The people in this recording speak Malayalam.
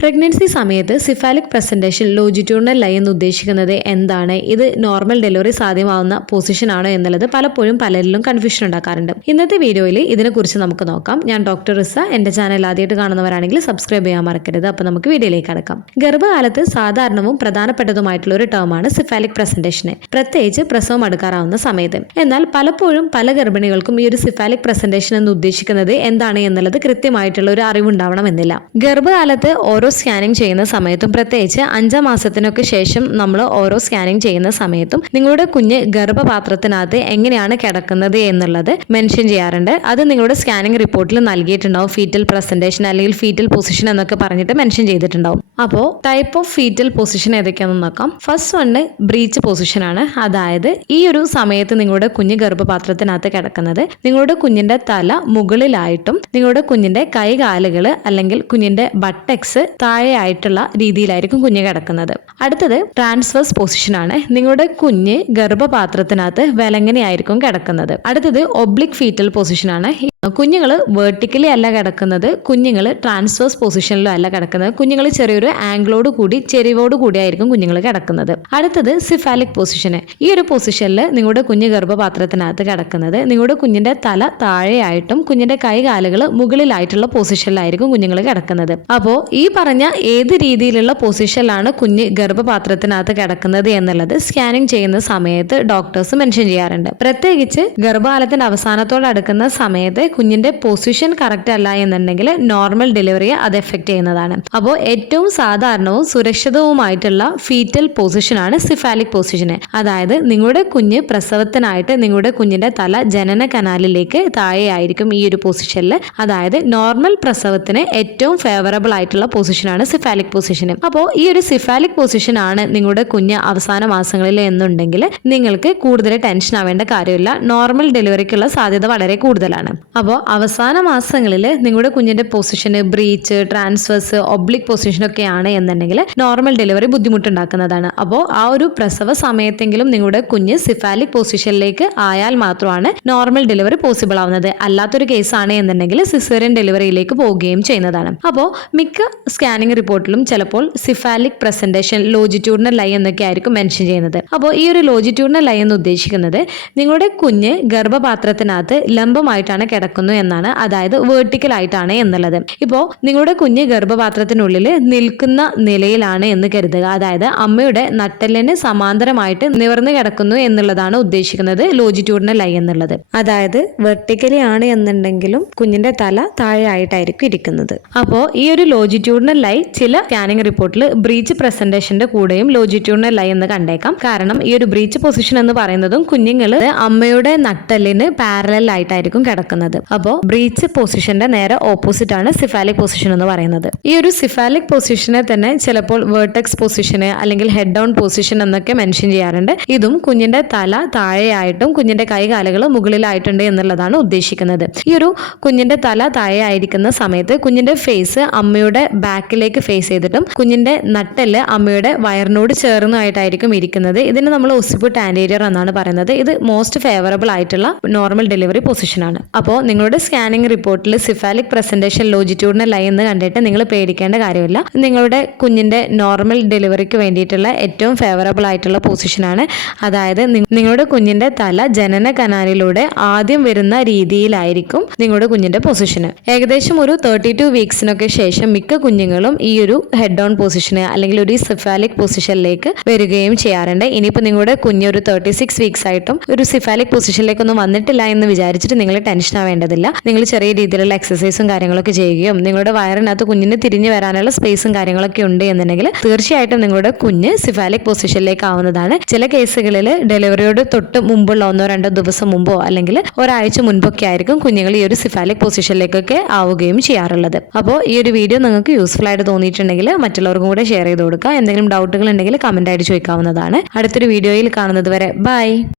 പ്രഗ്നൻസി സമയത്ത് സിഫാലിക് പ്രസന്റേഷൻ ലോജിറ്റ്യൂഡിനൽ ലൈ എന്ന് ഉദ്ദേശിക്കുന്നത് എന്താണ്? ഇത് നോർമൽ ഡെലിവറി സാധ്യമാവുന്ന പൊസിഷൻ ആണോ എന്നുള്ളത് പലപ്പോഴും പലരിലും കൺഫ്യൂഷൻ ഉണ്ടാക്കാറുണ്ട്. ഇന്നത്തെ വീഡിയോയിൽ ഇതിനെക്കുറിച്ച് നമുക്ക് നോക്കാം. ഞാൻ ഡോക്ടർ റിസ. എൻ്റെ ചാനൽ ആദ്യമായിട്ട് കാണുന്നവരാണെങ്കിൽ സബ്സ്ക്രൈബ് ചെയ്യാൻ മറക്കരുത്. അപ്പോൾ നമുക്ക് വീഡിയോയിലേക്ക് കടക്കാം. ഗർഭകാലത്ത് സാധാരണവും പ്രധാനപ്പെട്ടതുമായിട്ടുള്ള ഒരു ടേമാണ് സിഫാലിക് പ്രസന്റേഷന്, പ്രത്യേകിച്ച് പ്രസവം അടുക്കാറാവുന്ന സമയത്ത്. എന്നാൽ പലപ്പോഴും പല ഗർഭിണികൾക്കും ഈ ഒരു സിഫാലിക് പ്രസന്റേഷൻ എന്ന് ഉദ്ദേശിക്കുന്നത് എന്താണ് എന്നുള്ളത് കൃത്യമായിട്ടുള്ള ഒരു അറിവുണ്ടാവണമെന്നില്ല. ഗർഭകാലത്ത് ഓരോ സ്കാനിങ് ചെയ്യുന്ന സമയത്തും, പ്രത്യേകിച്ച് 5 മാസത്തിനൊക്കെ ശേഷം നമ്മൾ ഓരോ സ്കാനിങ് ചെയ്യുന്ന സമയത്തും നിങ്ങളുടെ കുഞ്ഞ് ഗർഭപാത്രത്തിനകത്ത് എങ്ങനെയാണ് കിടക്കുന്നത് എന്നുള്ളത് മെൻഷൻ ചെയ്യാറുണ്ട്. അത് നിങ്ങളുടെ സ്കാനിങ് റിപ്പോർട്ടിൽ നൽകിയിട്ടുണ്ടാവും. ഫീറ്റൽ പ്രസന്റേഷൻ അല്ലെങ്കിൽ ഫീറ്റൽ പൊസിഷൻ എന്നൊക്കെ പറഞ്ഞിട്ട് മെൻഷൻ ചെയ്തിട്ടുണ്ടാവും. അപ്പോൾ ടൈപ്പ് ഓഫ് ഫീറ്റൽ പൊസിഷൻ ഏതൊക്കെയാണെന്ന് നോക്കാം. ഫസ്റ്റ് വണ് ബ്രീച്ച് പൊസിഷൻ ആണ്. അതായത് ഈ ഒരു സമയത്ത് നിങ്ങളുടെ കുഞ്ഞ് ഗർഭപാത്രത്തിനകത്ത് കിടക്കുന്നത് നിങ്ങളുടെ കുഞ്ഞിന്റെ തല മുകളിലായിട്ടും നിങ്ങളുടെ കുഞ്ഞിന്റെ കൈകാലുകൾ അല്ലെങ്കിൽ കുഞ്ഞിന്റെ ബട്ടക്സ് താഴെയായിട്ടുള്ള രീതിയിലായിരിക്കും കുഞ്ഞ് കിടക്കുന്നത്. അടുത്തത് ട്രാൻസ്വേഴ്സ് പൊസിഷൻ ആണ്. നിങ്ങളുടെ കുഞ്ഞ് ഗർഭപാത്രത്തിനകത്ത് വിലങ്ങനെയായിരിക്കും കിടക്കുന്നത്. അടുത്തത് ഒബ്ലിക് ഫീറ്റൽ പൊസിഷൻ ആണ്. കുഞ്ഞുങ്ങൾ വേർട്ടിക്കലി അല്ല കിടക്കുന്നത്, കുഞ്ഞുങ്ങൾ ട്രാൻസ്വേഴ്സ് പൊസിഷനിലും അല്ല കിടക്കുന്നത്. കുഞ്ഞുങ്ങൾ ചെറിയൊരു ആംഗിളോട് കൂടി ചെരിവോട് കൂടിയായിരിക്കും കുഞ്ഞുങ്ങൾ കിടക്കുന്നത്. അടുത്തത് സിഫാലിക് പൊസിഷന്. ഈ ഒരു പൊസിഷനിൽ നിങ്ങളുടെ കുഞ്ഞ് ഗർഭപാത്രത്തിനകത്ത് കിടക്കുന്നത് നിങ്ങളുടെ കുഞ്ഞിന്റെ തല താഴെയായിട്ടും കുഞ്ഞിന്റെ കൈകാലുകൾ മുകളിലായിട്ടുള്ള പൊസിഷനിലായിരിക്കും കുഞ്ഞുങ്ങൾ കിടക്കുന്നത്. അപ്പോൾ ഈ പറഞ്ഞ ഏത് രീതിയിലുള്ള പൊസിഷനിലാണ് കുഞ്ഞ് ഗർഭപാത്രത്തിനകത്ത് കിടക്കുന്നത് എന്നുള്ളത് സ്കാനിങ് ചെയ്യുന്ന സമയത്ത് ഡോക്ടേഴ്സ് മെൻഷൻ ചെയ്യാറുണ്ട്. പ്രത്യേകിച്ച് ഗർഭകാലത്തിന്റെ അവസാനത്തോട് അടുക്കുന്ന സമയത്ത് കുഞ്ഞിന്റെ പൊസിഷൻ കറക്റ്റ് അല്ല എന്നുണ്ടെങ്കിൽ നോർമൽ ഡെലിവറിയെ അത് എഫക്ട് ചെയ്യുന്നതാണ്. അപ്പോൾ ഏറ്റവും സാധാരണവും സുരക്ഷിതവുമായിട്ടുള്ള ഫീറ്റൽ പൊസിഷനാണ് സിഫാലിക് പൊസിഷന്. അതായത് നിങ്ങളുടെ കുഞ്ഞ് പ്രസവത്തിനായിട്ട് നിങ്ങളുടെ കുഞ്ഞിന്റെ തല ജനന കനാലിലേക്ക് താഴെയായിരിക്കും ഈ ഒരു പൊസിഷനിൽ. അതായത് നോർമൽ പ്രസവത്തിന് ഏറ്റവും ഫേവറബിൾ ആയിട്ടുള്ള പൊസിഷനാണ് സിഫാലിക് പൊസിഷന്. അപ്പോൾ ഈ ഒരു സിഫാലിക് പൊസിഷൻ ആണ് നിങ്ങളുടെ കുഞ്ഞ് അവസാന മാസങ്ങളിൽ എന്നുണ്ടെങ്കിൽ നിങ്ങൾക്ക് കൂടുതൽ ടെൻഷൻ ആവേണ്ട കാര്യമില്ല. നോർമൽ ഡെലിവറിക്കുള്ള സാധ്യത വളരെ കൂടുതലാണ്. അപ്പോൾ അവസാന മാസങ്ങളിൽ നിങ്ങളുടെ കുഞ്ഞിന്റെ പൊസിഷന് ബ്രീച്ച്, ട്രാൻസ്വേഴ്സ്, ഒബ്ലിക് പൊസിഷൻ ഒക്കെയാണ് എന്നുണ്ടെങ്കിൽ നോർമൽ ഡെലിവറി ബുദ്ധിമുട്ടുണ്ടാക്കുന്നതാണ്. അപ്പോൾ ആ ഒരു പ്രസവ സമയത്തെങ്കിലും നിങ്ങളുടെ കുഞ്ഞ് സിഫാലിക് പൊസിഷനിലേക്ക് ആയാൽ മാത്രമാണ് നോർമൽ ഡെലിവറി പോസിബിൾ ആവുന്നത്. അല്ലാത്തൊരു കേസാണ് എന്നുണ്ടെങ്കിൽ സിസേറിയൻ ഡെലിവറിയിലേക്ക് പോവുകയും ചെയ്യുന്നതാണ്. അപ്പോൾ മിക്ക സ്കാനിങ് റിപ്പോർട്ടിലും ചിലപ്പോൾ സിഫാലിക് പ്രസന്റേഷൻ ലോജിറ്റ്യൂഡിനൽ ലൈ എന്നൊക്കെ ആയിരിക്കും മെൻഷൻ ചെയ്യുന്നത്. അപ്പോൾ ഈ ഒരു ലോജിറ്റ്യൂഡിനൽ ലൈ എന്ന് ഉദ്ദേശിക്കുന്നത് നിങ്ങളുടെ കുഞ്ഞ് ഗർഭപാത്രത്തിനകത്ത് ലംബമായിട്ടാണ് കിടക്കുന്നു എന്നാണ്. അതായത് വേർട്ടിക്കൽ ആയിട്ടാണ് എന്നുള്ളത്. ഇപ്പോൾ നിങ്ങളുടെ കുഞ്ഞ് ഗർഭപാത്രത്തിനുള്ളിൽ നിൽക്കുന്ന നിലയിലാണ് എന്ന് കരുതുക. അതായത് അമ്മയുടെ നട്ടെല്ലിന് സമാന്തരമായിട്ട് നിവർന്നു കിടക്കുന്നു എന്നുള്ളതാണ് ഉദ്ദേശിക്കുന്നത് ലോജിറ്റ്യൂഡിനൽ ലൈ എന്നുള്ളത്. അതായത് വെർട്ടിക്കലി ആണ് എന്നുണ്ടെങ്കിലും കുഞ്ഞിന്റെ തല താഴെ ആയിട്ടായിരിക്കും ഇരിക്കുന്നത്. അപ്പോൾ ഈ ഒരു ലോജിറ്റ്യൂഡിനൽ ലൈ ചില സ്കാനിങ് റിപ്പോർട്ടിൽ ബ്രീച്ച് പ്രസന്റേഷന്റെ കൂടെയും ലോജിറ്റ്യൂഡിനൽ ലൈ എന്ന് കണ്ടേക്കാം. കാരണം ഈ ഒരു ബ്രീച്ച് പൊസിഷൻ എന്ന് പറയുന്നതും കുഞ്ഞുങ്ങൾ അമ്മയുടെ നട്ടെല്ലിന് പാരലൽ ആയിട്ടായിരിക്കും കിടക്കുന്നത്. അപ്പോൾ ബ്രീച്ച് പൊസിഷന്റെ നേരെ ഓപ്പോസിറ്റ് ആണ് സിഫാലിക് പൊസിഷൻ എന്ന് പറയുന്നത്. ഈ ഒരു സിഫാലിക് പൊസിഷനെ തന്നെ ചിലപ്പോൾ വേർട്ടെക്സ് പൊസിഷന് അല്ലെങ്കിൽ ഹെഡ് ഡൗൺ പൊസിഷൻ എന്നൊക്കെ മെൻഷൻ ചെയ്യാറുണ്ട്. ഇതും കുഞ്ഞിന്റെ തല താഴെയായിട്ടും കുഞ്ഞിന്റെ കൈകാലുകൾ മുകളിലായിട്ടുണ്ട് എന്നുള്ളതാണ് ഉദ്ദേശിക്കുന്നത്. ഈ ഒരു കുഞ്ഞിന്റെ തല താഴെ ആയിരിക്കുന്ന സമയത്ത് കുഞ്ഞിന്റെ ഫേസ് അമ്മയുടെ ബാക്കിലേക്ക് ഫേസ് ചെയ്തിട്ടും കുഞ്ഞിന്റെ നട്ടെല്ല് അമ്മയുടെ വയറിനോട് ചേർന്നായിട്ടായിരിക്കും ഇരിക്കുന്നത്. ഇതിന് നമ്മൾ ഒസിപുട്ട് ആന്റീരിയർ എന്നാണ് പറയുന്നത്. ഇത് മോസ്റ്റ് ഫേവറബിൾ ആയിട്ടുള്ള നോർമൽ ഡെലിവറി പൊസിഷൻ ആണ്. അപ്പോൾ നിങ്ങളുടെ സ്കാനിങ് റിപ്പോർട്ടിൽ സിഫാലിക് പ്രസന്റേഷൻ ലോജിറ്റ്യൂഡിനൽ ലൈ എന്ന് കണ്ടിട്ട് നിങ്ങൾ പേടിക്കേണ്ട കാര്യമില്ല. നിങ്ങളുടെ കുഞ്ഞിന്റെ നോർമൽ ഡെലിവറിക്ക് വേണ്ടിയിട്ടുള്ള ഏറ്റവും ഫേവറബിൾ ആയിട്ടുള്ള പൊസിഷനാണ്. അതായത് നിങ്ങളുടെ കുഞ്ഞിന്റെ തല ജനന കനാലിലൂടെ ആദ്യം വരുന്ന രീതിയിലായിരിക്കും നിങ്ങളുടെ കുഞ്ഞിന്റെ പൊസിഷന്. ഏകദേശം ഒരു 32 വീക്സിനൊക്കെ ശേഷം മിക്ക കുഞ്ഞുങ്ങളും ഈ ഒരു ഹെഡ് ഡൗൺ പൊസിഷന് അല്ലെങ്കിൽ ഒരു സിഫാലിക് പൊസിഷനിലേക്ക് വരികയും ചെയ്യാറുണ്ട്. ഇനിയിപ്പോൾ നിങ്ങളുടെ കുഞ്ഞ് ഒരു 36 വീക്സ് ആയിട്ടും ഒരു സിഫാലിക് പൊസിഷനിലേക്കൊന്നും വന്നിട്ടില്ല എന്ന് വിചാരിച്ചിട്ട് നിങ്ങൾ ടെൻഷൻ ആവേണ്ടതില്ല. നിങ്ങൾ ചെറിയ രീതിയിലുള്ള എക്സസൈസും കാര്യങ്ങളൊക്കെ ചെയ്യുകയും നിങ്ങളുടെ വയറിനകത്ത് കുഞ്ഞിന് തിരിഞ്ഞു വരാനുള്ള സ്പേസും കാര്യങ്ങളൊക്കെ ഉണ്ട് എന്നുണ്ടെങ്കിൽ തീർച്ചയായിട്ടും നിങ്ങളുടെ കുഞ്ഞ് സിഫാലിക് പൊസിഷനിലേക്ക് ആവുന്നതാണ്. ചില കേസുകളിൽ ഡെലിവറിയോട് തൊട്ട് മുമ്പുള്ള 1-2 ദിവസം മുമ്പോ അല്ലെങ്കിൽ ഒരാഴ്ച മുൻപൊക്കെ ആയിരിക്കും കുഞ്ഞുങ്ങൾ ഈ ഒരു സിഫാലിക് പൊസിഷനിലേക്കൊക്കെ ആവുകയും ചെയ്യാറുള്ളത്. അപ്പോൾ ഈ ഒരു വീഡിയോ നിങ്ങൾക്ക് യൂസ്ഫുൾ ആയിട്ട് തോന്നിയിട്ടുണ്ടെങ്കിൽ മറ്റുള്ളവർക്കും കൂടെ ഷെയർ ചെയ്ത് കൊടുക്കുക. എന്തെങ്കിലും ഡൗട്ടുകൾ ഉണ്ടെങ്കിൽ കമന്റ് ആയിട്ട് ചോദിക്കാവുന്നതാണ്. അടുത്തൊരു വീഡിയോയിൽ കാണുന്നത് വരെ ബൈ.